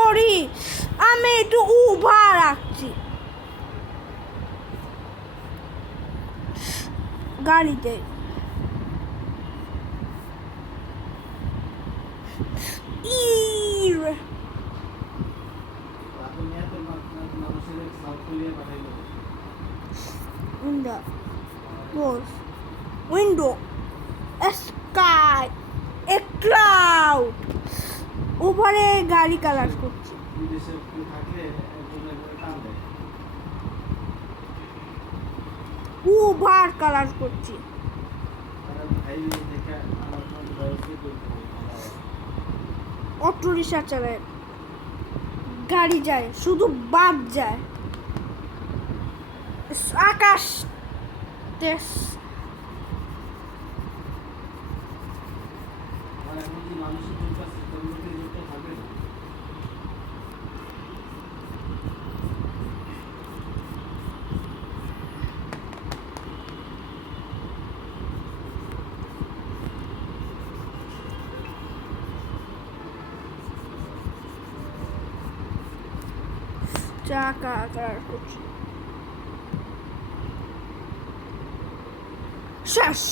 করি, আমি একটু উভা রাখছি গাড়িতে। উইন্ডো স্কাই এ ক্লাউড উপরে গাড়ি কালার করছি। উভার কালার করছি। অটো রিক্সা চালায়, গাড়ি যায়, শুধু বাদ যায়। আকাশ চাকা কালার করছি। শেষ।